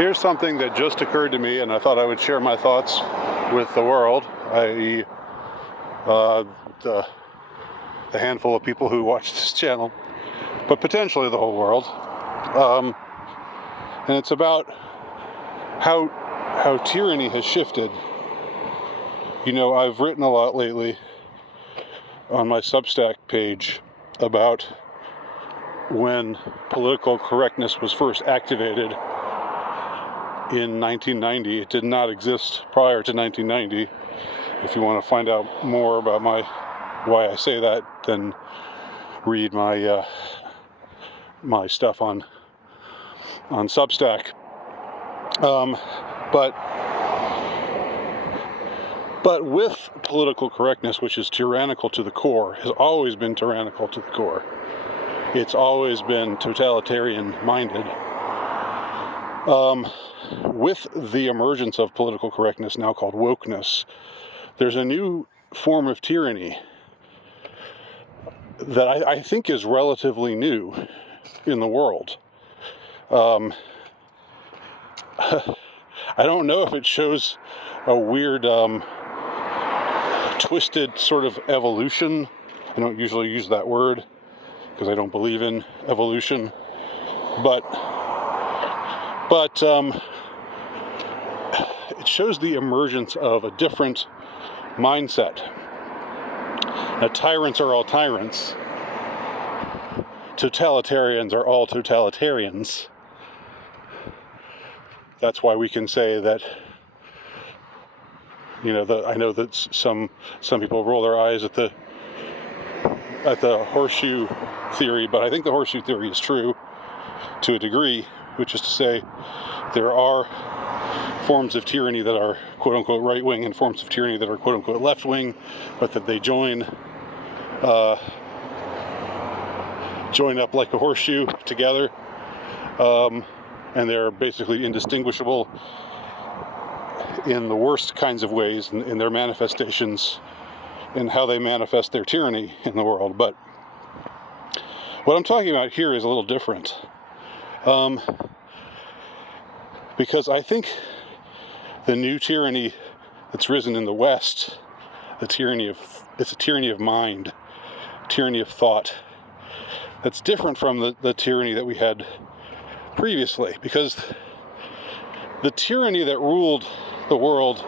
Here's something that just occurred to me, and I thought I would share my thoughts with the world, i.e., the handful of people who watch this channel, but potentially the whole world. And it's about how tyranny has shifted. You know, I've written a lot lately on my Substack page about when political correctness was first activated in 1990. It did not exist prior to 1990. If you want to find out more about why I say that, then read my my stuff on Substack. But with political correctness, which is tyrannical to the core, has always been tyrannical to the core. It's always been totalitarian-minded. With the emergence of political correctness, now called wokeness, there's a new form of tyranny that I think is relatively new in the world. I don't know if it shows a weird, twisted sort of evolution. I don't usually use that word because I don't believe in evolution, but it shows the emergence of a different mindset. Now, tyrants are all tyrants. Totalitarians are all totalitarians. That's why we can say that, you know, I know that some people roll their eyes at the horseshoe theory, but I think the horseshoe theory is true to a degree, which is to say there are forms of tyranny that are quote-unquote right-wing and forms of tyranny that are quote-unquote left-wing, but that they join up like a horseshoe together, and they're basically indistinguishable in the worst kinds of ways in their manifestations and how they manifest their tyranny in the world. But what I'm talking about here is a little different, because I think the new tyranny that's risen in the West, it's a tyranny of mind, tyranny of thought, that's different from the tyranny that we had previously, because the tyranny that ruled the world,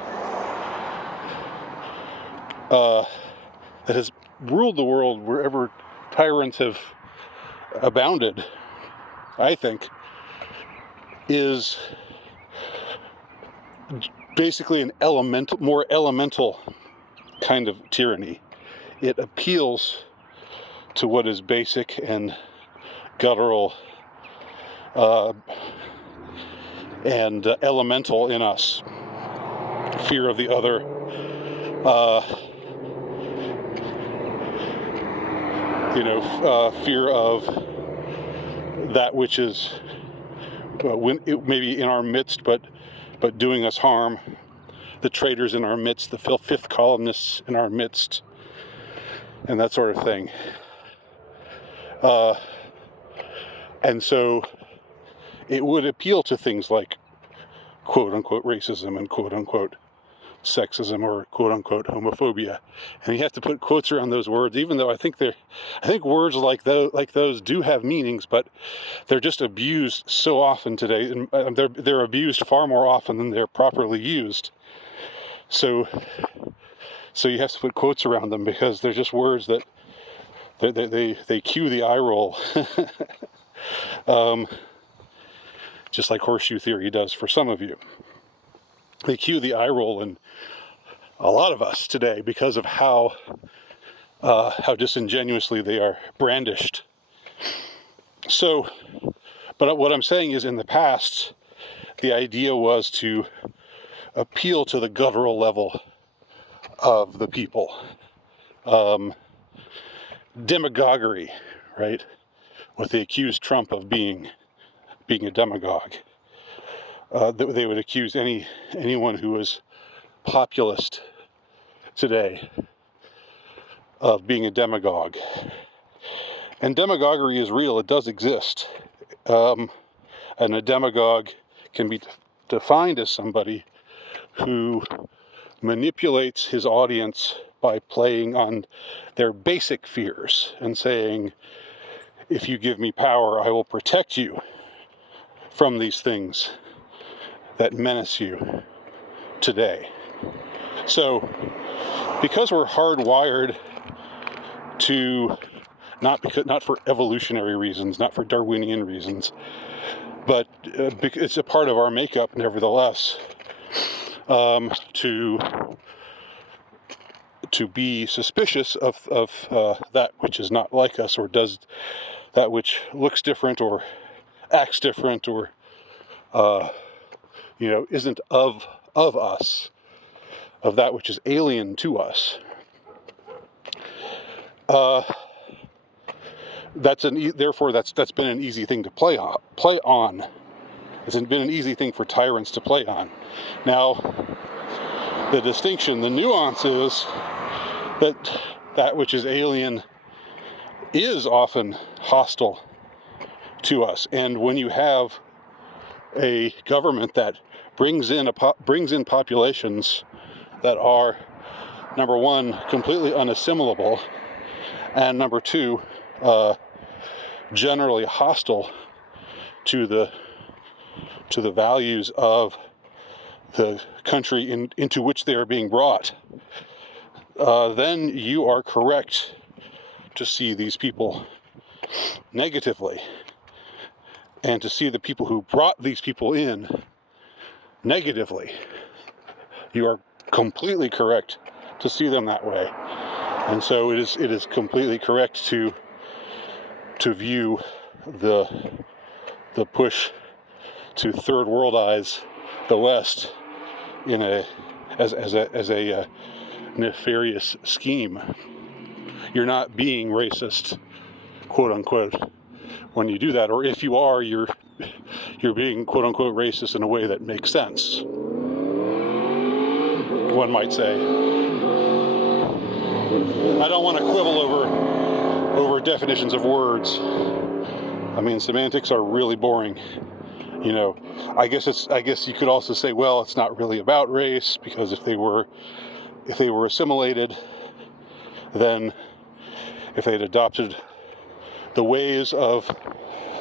that has ruled the world wherever tyrants have abounded, I think, is basically an more elemental kind of tyranny. It appeals to what is basic and guttural and elemental in us. Fear of the other, fear of that which is maybe in our midst, but doing us harm. The traitors in our midst, the fifth columnists in our midst, and that sort of thing. And so it would appeal to things like quote-unquote racism and quote-unquote sexism or quote-unquote homophobia. And you have to put quotes around those words, even though I think words like those do have meanings, but they're just abused so often today, and they're abused far more often than they're properly used. So you have to put quotes around them because they're just words that they cue the eye roll. Just like horseshoe theory does for some of you. They cue the eye roll in a lot of us today because of how disingenuously they are brandished. So, but what I'm saying is, in the past, the idea was to appeal to the guttural level of the people. Demagoguery, right? What they accused Trump of being a demagogue. They would accuse anyone who was populist today of being a demagogue. And demagoguery is real. It does exist. And a demagogue can be defined as somebody who manipulates his audience by playing on their basic fears and saying, if you give me power, I will protect you from these things that menace you today. So, because we're hardwired to, not for evolutionary reasons, not for Darwinian reasons, but it's a part of our makeup, nevertheless, to be suspicious of that which is not like us, or does that which looks different or acts different, or isn't of us, of that which is alien to us. Therefore that's been an easy thing to play on. It's been an easy thing for tyrants to play on. Now, the distinction, the nuance is that which is alien is often hostile to us. And when you have a government that brings in populations that are, number one, completely unassimilable, and number two, generally hostile to the values of the country into which they are being brought, then you are correct to see these people negatively, and to see the people who brought these people in negatively. You are completely correct to see them that way. And so it is completely correct to view the push to third worldize the West as a nefarious scheme. You're not being racist, quote unquote, when you do that, or if you are, you're being quote unquote racist in a way that makes sense, one might say. I don't want to quibble over definitions of words. I mean, semantics are really boring. I guess you could also say, well, it's not really about race, because if they were assimilated, then if they'd adopted the ways of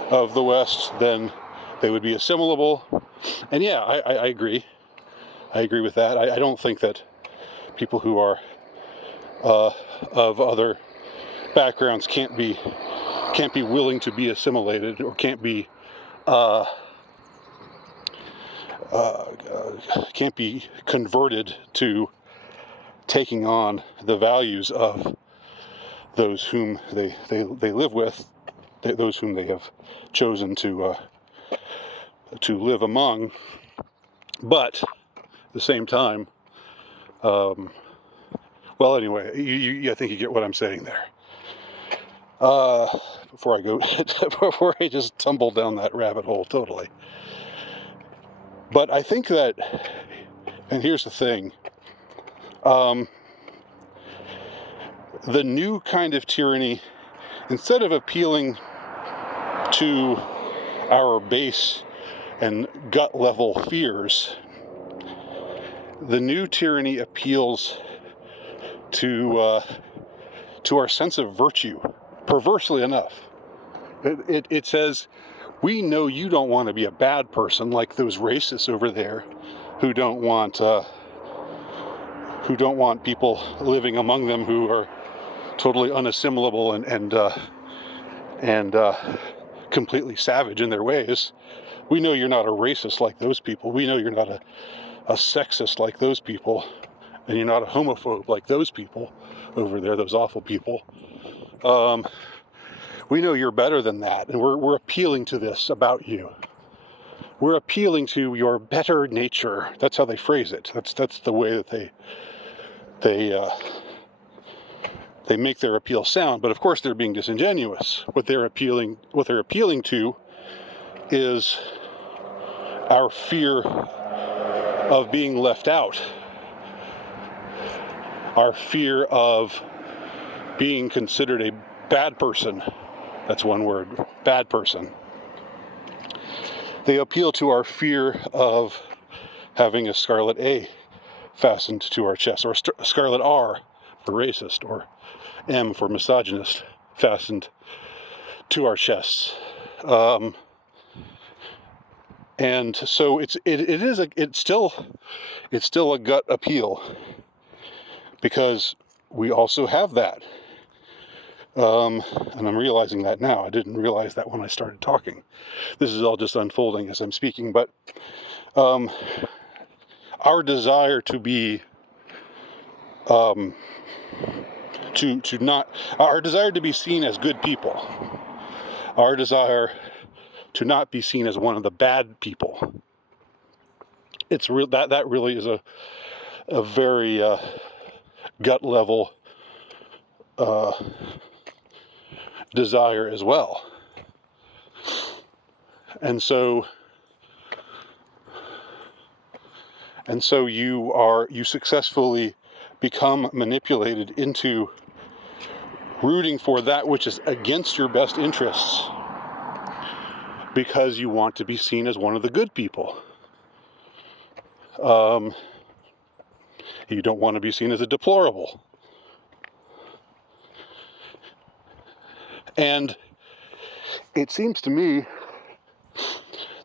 the West, then they would be assimilable. And yeah, I agree. I agree with that. I don't think that people who are of other backgrounds can't be willing to be assimilated, or can't be converted to taking on the values of those whom they live with, those whom they have chosen to live among. But at the same time, well, anyway, I think you get what I'm saying there. Before I just tumble down that rabbit hole totally. But I think that, and here's the thing, the new kind of tyranny, instead of appealing to our base and gut level fears, the new tyranny appeals to our sense of virtue, perversely enough. It says, we know you don't want to be a bad person like those racists over there who don't want people living among them who are totally unassimilable and completely savage in their ways. We know you're not a racist like those people. We know you're not a sexist like those people, and you're not a homophobe like those people over there, those awful people. We know you're better than that, and we're appealing to this about you. We're appealing to your better nature. That's how they phrase it. That's the way that they make their appeal sound. But of course, they're being disingenuous. What they're appealing to is our fear of being left out, our fear of being considered a bad person. That's one word, bad person. They appeal to our fear of having a scarlet A fastened to our chest, or a scarlet R for racist, or M for misogynist fastened to our chests. And so it's still a gut appeal, because we also have that. And I'm realizing that now. I didn't realize that when I started talking. This is all just unfolding as I'm speaking, but our desire to be our desire to be seen as good people, our desire to not be seen as one of the bad people. It's real. That really is a very gut level desire as well. And so you successfully become manipulated into rooting for that which is against your best interests, because you want to be seen as one of the good people. You don't want to be seen as a deplorable. And it seems to me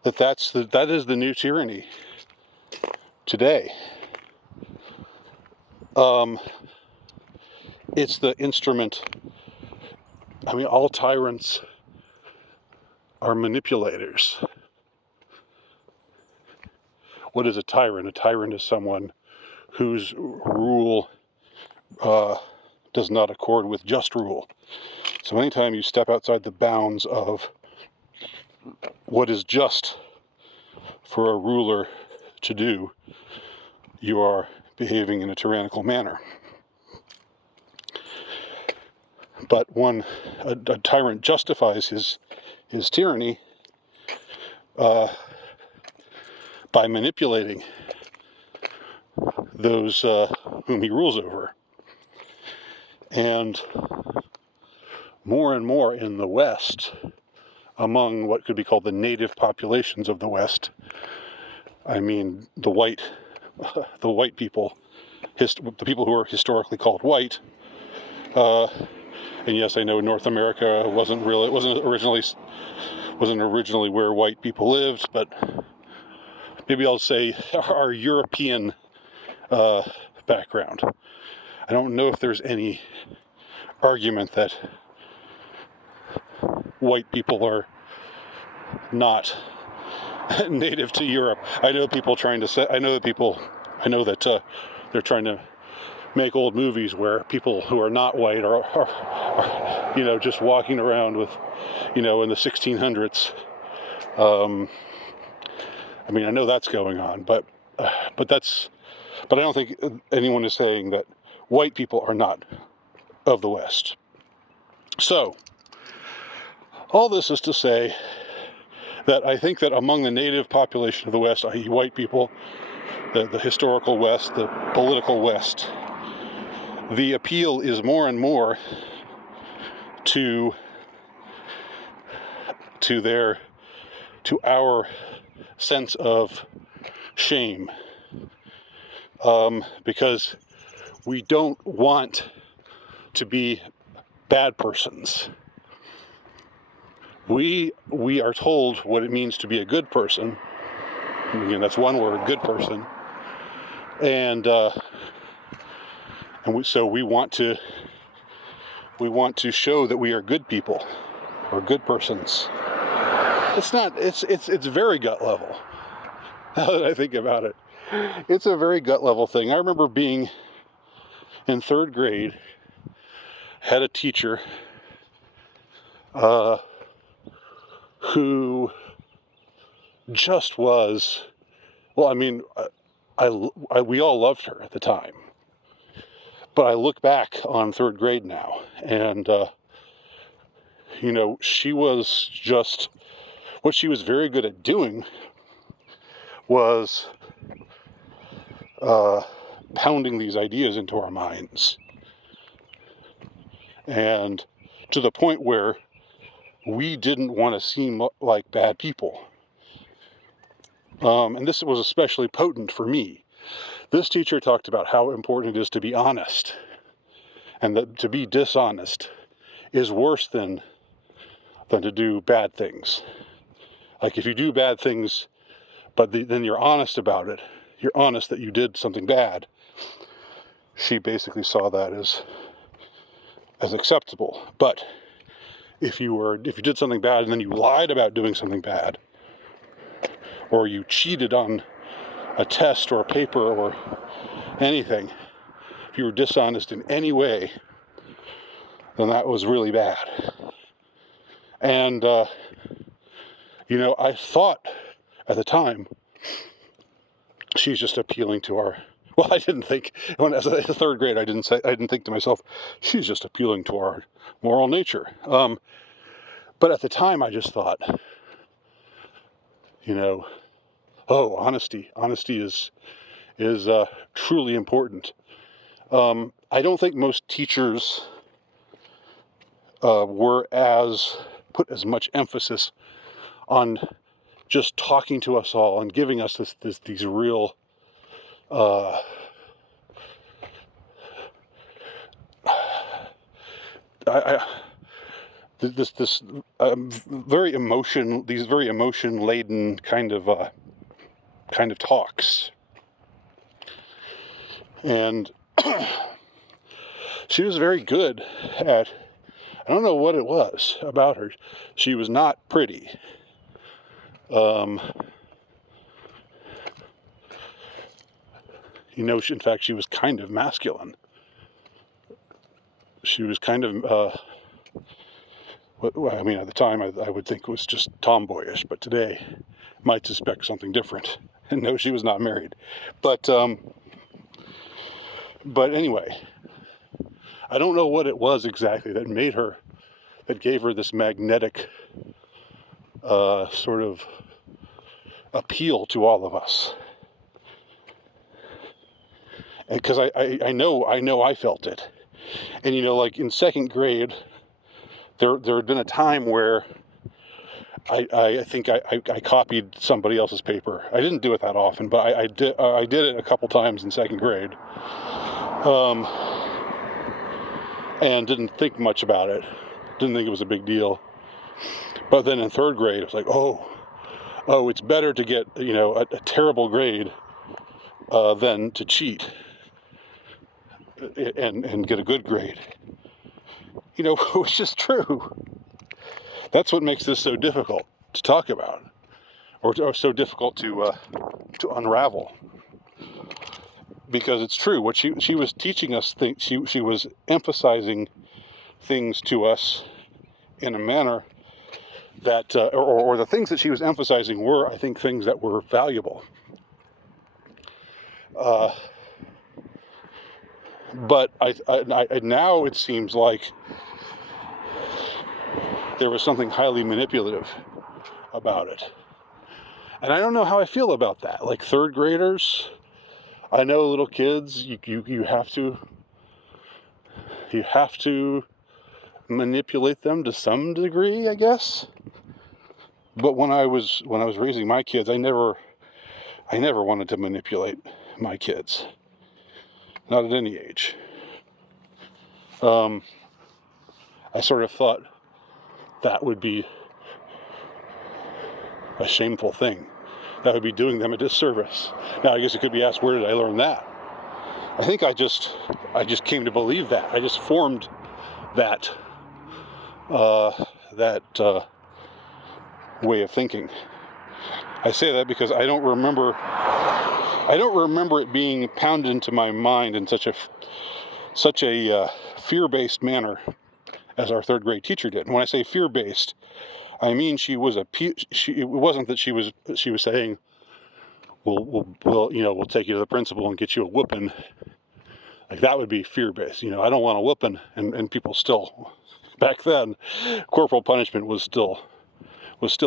that that is the new tyranny today. It's the instrument. I mean, all tyrants are manipulators. What is a tyrant? A tyrant is someone whose rule does not accord with just rule. So anytime you step outside the bounds of what is just for a ruler to do, you are behaving in a tyrannical manner. But a tyrant justifies his tyranny by manipulating those whom he rules over. And more in the West, among what could be called the native populations of the West, I mean the white people, the people who are historically called white. And yes, I know North America wasn't originally where white people lived, but maybe I'll say our European background. I don't know if there's any argument that white people are not native to Europe. I know that they're trying to make old movies where people who are not white are just walking around with, in the 1600s. I mean, I know that's going on, but I don't think anyone is saying that white people are not of the West. So, all this is to say that I think that among the native population of the West, i.e. white people, the historical West, the political West, the appeal is more and more to our sense of shame, because we don't want to be bad persons. We are told what it means to be a good person. Again, that's one word, good person. So we want to show that we are good people or good persons. It's very gut level. Now that I think about it, it's a very gut level thing. I remember being in third grade, had a teacher who just was, well, I mean, we all loved her at the time. But I look back on third grade now, and, she was just, what she was very good at doing was pounding these ideas into our minds. And to the point where we didn't want to seem like bad people. And this was especially potent for me. This teacher talked about how important it is to be honest, and that to be dishonest is worse than to do bad things. Like if you do bad things, but then you're honest about it, you're honest that you did something bad, she basically saw that as acceptable. But if you did something bad and then you lied about doing something bad, or you cheated on a test or a paper or anything, if you were dishonest in any way, then that was really bad. And, I thought at the time, she's just appealing to our, well, I didn't think, when I was in third grade, I didn't think to myself, she's just appealing to our moral nature. But at the time, I just thought, honesty is truly important. I don't think most teachers put as much emphasis on just talking to us all and giving us these real very emotion laden kind of talks. And she was very good at, I don't know what it was about her. She was not pretty. In fact, she was kind of masculine. She was kind of, at the time, I would think it was just tomboyish, but today, might suspect something different. And no, she was not married. But anyway, I don't know what it was exactly that gave her this magnetic sort of appeal to all of us. Because I know I felt it. And like in second grade, there had been a time where I think I copied somebody else's paper. I didn't do it that often, but I did it a couple times in second grade. And didn't think much about it. Didn't think it was a big deal. But then in third grade, it was like, oh, it's better to get, a terrible grade than to cheat and get a good grade. Which is true. That's what makes this so difficult to talk about, or so difficult to unravel. Because it's true. What she was teaching us, she was emphasizing things to us in a manner that, or the things that she was emphasizing were, I think, things that were valuable. But I now it seems like there was something highly manipulative about it. And I don't know how I feel about that. Like third graders, I know little kids, you have to manipulate them to some degree, I guess. But when I was raising my kids, I never wanted to manipulate my kids. Not at any age. I sort of thought that would be a shameful thing. That would be doing them a disservice. Now, I guess it could be asked, where did I learn that? I think I just came to believe that. I just formed that way of thinking. I say that because I don't remember it being pounded into my mind in such a fear-based manner as our third grade teacher did. And when I say fear-based, I mean it wasn't that she was saying, we'll take you to the principal and get you a whooping. Like that would be fear-based. I don't want a whooping, and people still, back then, corporal punishment was still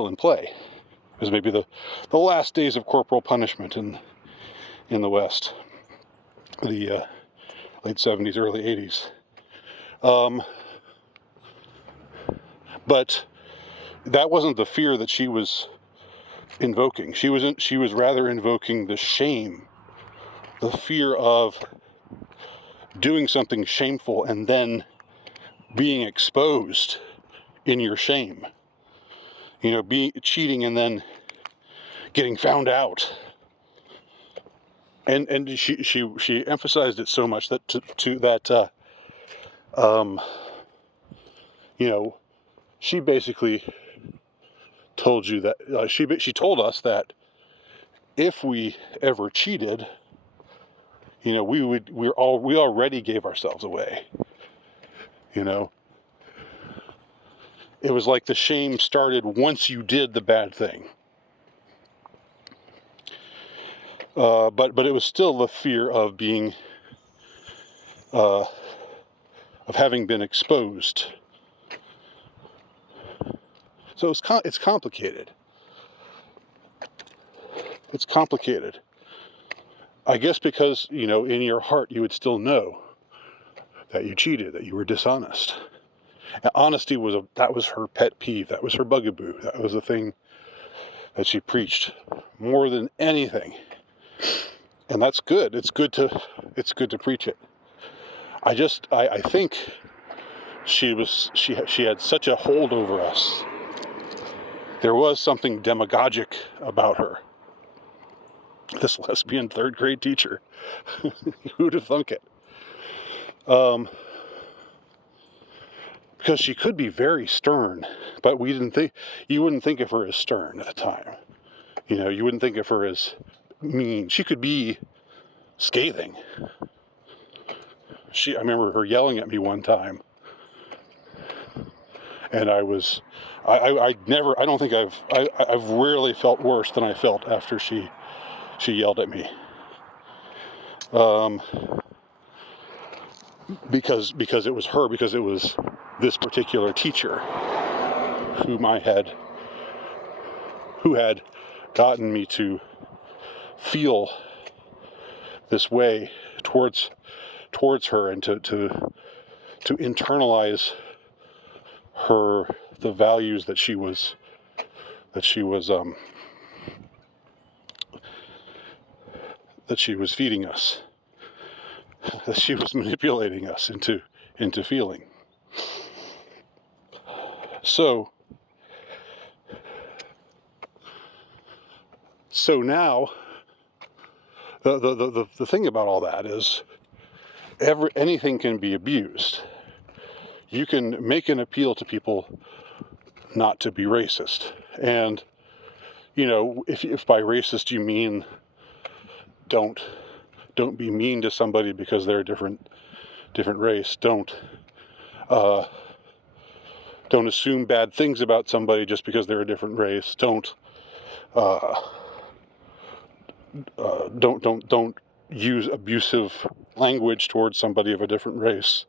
in play. It was maybe the last days of corporal punishment in the West, the late 70s, early 80s. But that wasn't the fear that she was invoking. She was rather invoking the shame, the fear of doing something shameful and then being exposed in your shame. Cheating and then getting found out. And she emphasized it so much that she basically told you that she told us that if we ever cheated, we already gave ourselves away. It was like the shame started once you did the bad thing. But it was still the fear of being, of having been exposed. So it's complicated. It's complicated. I guess because, in your heart you would still know that you cheated, that you were dishonest. And honesty that was her pet peeve. That was her bugaboo. That was the thing that she preached more than anything. And that's good. It's good to preach it. I think she had such a hold over us. There was something demagogic about her. This lesbian third grade teacher. Who would have thunk it? Because she could be very stern, but you wouldn't think of her as stern at the time. You wouldn't think of her as mean. She could be scathing. I remember her yelling at me one time, and I've rarely felt worse than I felt after she yelled at me. Because it was her, because it was this particular teacher who had gotten me to feel this way towards her, and to internalize the values that she was feeding us, that she was manipulating us into feeling. So now the thing about all that is anything can be abused. You can make an appeal to people not to be racist, and if by racist you mean don't be mean to somebody because they're a different race. Don't assume bad things about somebody just because they're a different race. Don't use abusive language towards somebody of a different race.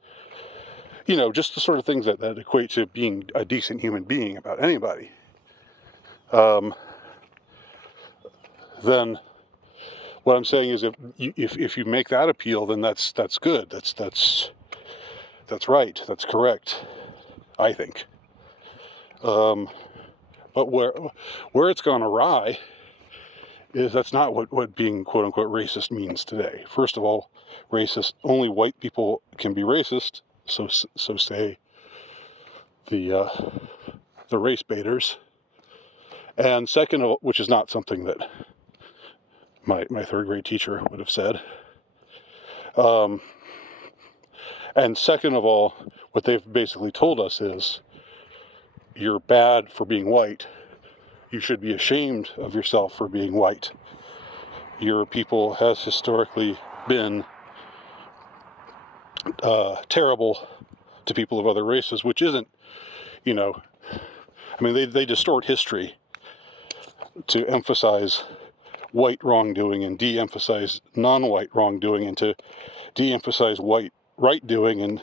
Just the sort of things that equate to being a decent human being about anybody. Then what I'm saying is, if you make that appeal, then that's good. That's right. That's correct, I think. But where it's gone awry is that's not what being quote unquote racist means today. First of all, only white people can be racist. So say the race baiters. And second of all, which is not something that my third grade teacher would have said. And second of all, what they've basically told us is, you're bad for being white. You should be ashamed of yourself for being white. Your people has historically been terrible to people of other races, which isn't, they distort history to emphasize white wrongdoing and de-emphasize non-white wrongdoing, and to de-emphasize white right doing and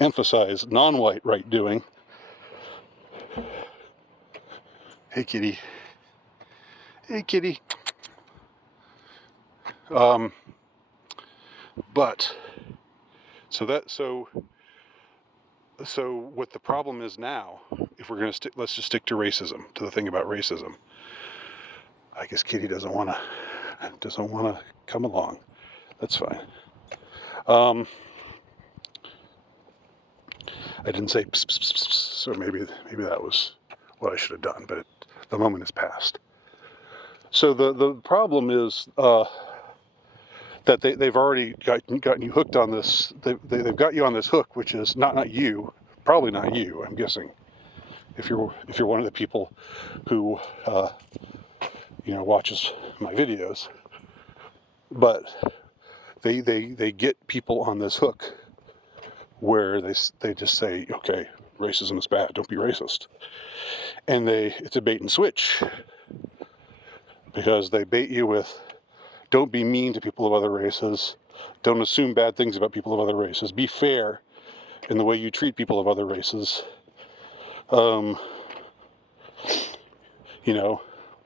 emphasize non-white right doing. Hey kitty. Hey kitty. But so what the problem is now, if we're going to let's just stick to racism, to the thing about racism. I guess Kitty doesn't want to come along. That's fine. I didn't say pss, pss, pss, pss, so maybe that was what I should have done, but the moment has passed. So the problem is that they've already gotten you hooked on this. They've got you on this hook, which is not you, probably not you. I'm guessing if you're one of the people who watches my videos, but they get people on this hook where they just say, okay, racism is bad, don't be racist, and it's a bait and switch, because they bait you with, don't be mean to people of other races, don't assume bad things about people of other races, be fair in the way you treat people of other races,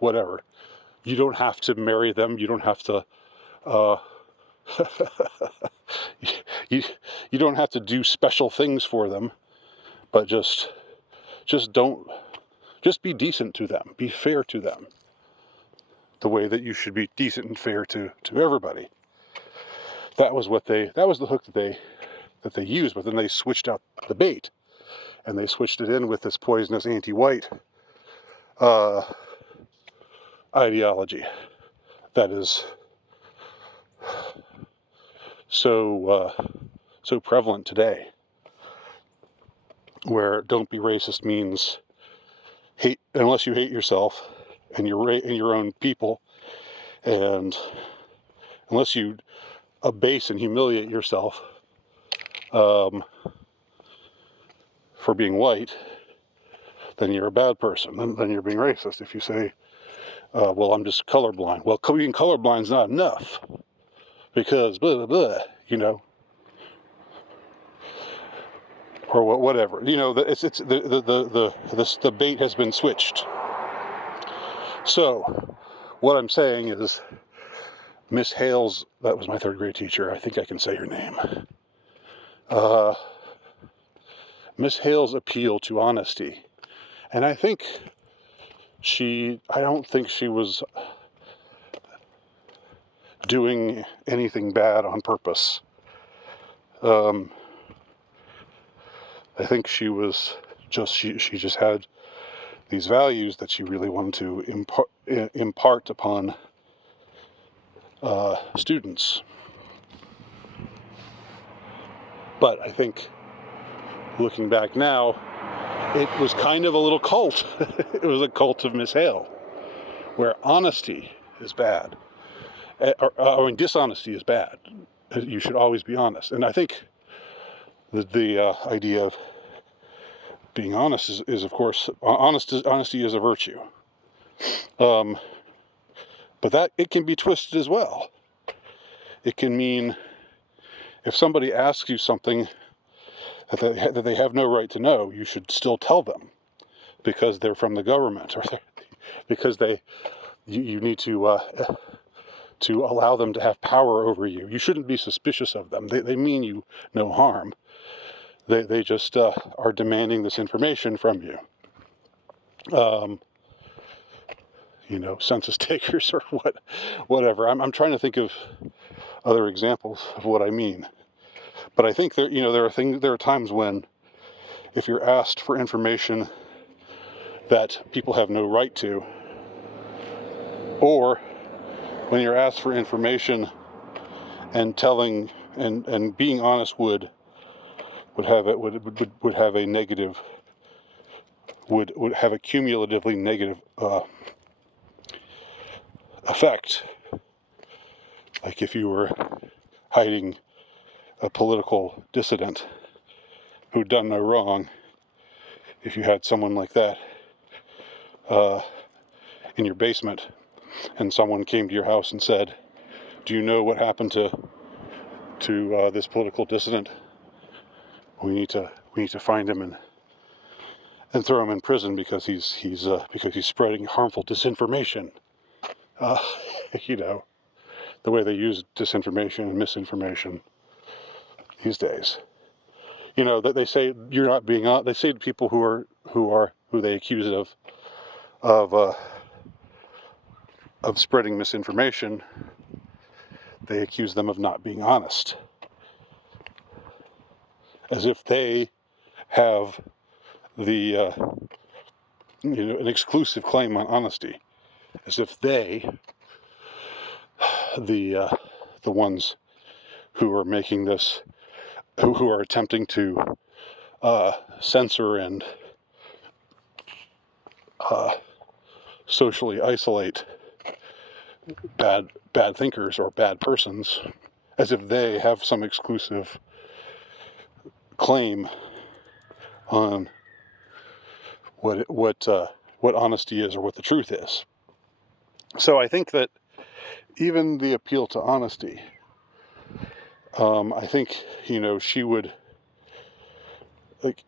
whatever. You don't have to marry them, you don't have to you don't have to do special things for them, but just be decent to them, be fair to them, the way that you should be decent and fair to everybody. That was the hook that they used, but then they switched out the bait, and they switched it in with this poisonous anti-white ideology that is so prevalent today, where don't be racist means hate unless you hate yourself and your own people, and unless you abase and humiliate yourself for being white, then you're a bad person. Then you're being racist. If you say, well, I'm just colorblind. Well, being colorblind is not enough, because blah, blah, blah, or whatever. The bait has been switched. So what I'm saying is, Miss Hales, that was my third grade teacher. I think I can say her name. Miss Hales' appeal to honesty. And I don't think she was doing anything bad on purpose. I think she was she just had these values that she really wanted to impart upon students. But I think, looking back now, it was kind of a little cult. It was a cult of Miss Hale, where honesty is bad. Dishonesty is bad. You should always be honest. And I think the idea of being honest is of course, honesty is a virtue. But that it can be twisted as well. It can mean, if somebody asks you something that they have no right to know, you should still tell them, because they're from the government, or because you need to allow them to have power over you. You shouldn't be suspicious of them. They mean you no harm. They just are demanding this information from you. Census takers or whatever. I'm trying to think of other examples of what I mean. But I think there are times when, if you're asked for information that people have no right to, or when you're asked for information and telling and being honest would have a negative, would have a cumulatively negative effect. Like if you were hiding a political dissident who'd done no wrong, if you had someone like that in your basement, and someone came to your house and said, do you know what happened to this political dissident? We need to find him and throw him in prison because he's spreading harmful disinformation. The way they use disinformation and misinformation these days. That they say you're not being honest. They say to people who they accuse of of spreading misinformation, they accuse them of not being honest, as if they have the an exclusive claim on honesty, as if they, the ones who are making this, who are attempting to censor and socially isolate bad thinkers or bad persons, as if they have some exclusive claim on what honesty is or what the truth is. So I think that even the appeal to honesty, I think, she would, like,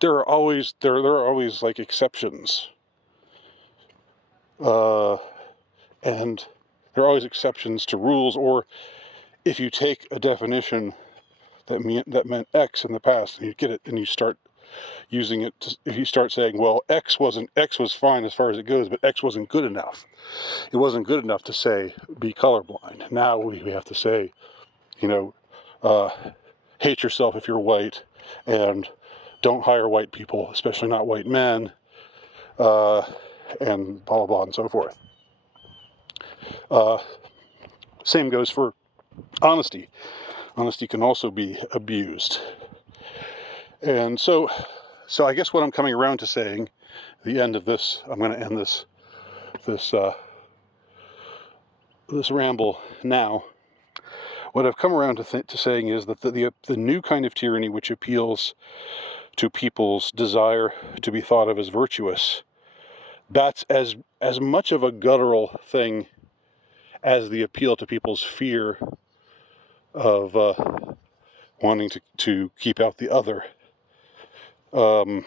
there are always like exceptions, and there are always exceptions to rules. Or if you take a definition that meant X in the past, and you get it, and you start using it, if you start saying, well, X was fine as far as it goes, but X wasn't good enough. It wasn't good enough to say be colorblind. Now we have to say, hate yourself if you're white, and don't hire white people, especially not white men, and blah, blah, blah, and so forth. Same goes for honesty. Honesty can also be abused. And so I guess what I'm coming around to saying, the end of this, I'm going to end this ramble now. What I've come around to saying is that the new kind of tyranny, which appeals to people's desire to be thought of as virtuous, that's as much of a guttural thing as the appeal to people's fear of wanting to keep out the other, or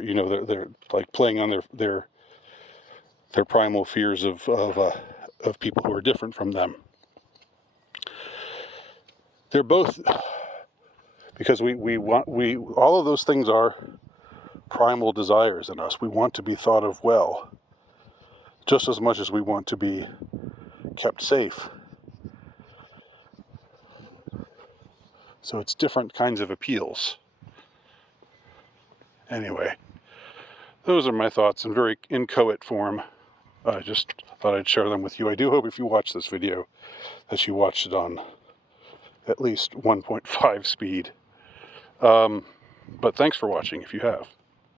they're like playing on their primal fears of people who are different from them. They're both, because we want all of those things are primal desires in us. We want to be thought of well, just as much as we want to be kept safe. So it's different kinds of appeals. Anyway, those are my thoughts in very inchoate form. I just thought I'd share them with you. I do hope if you watch this video that you watched it on at least 1.5 speed. But thanks for watching if you have.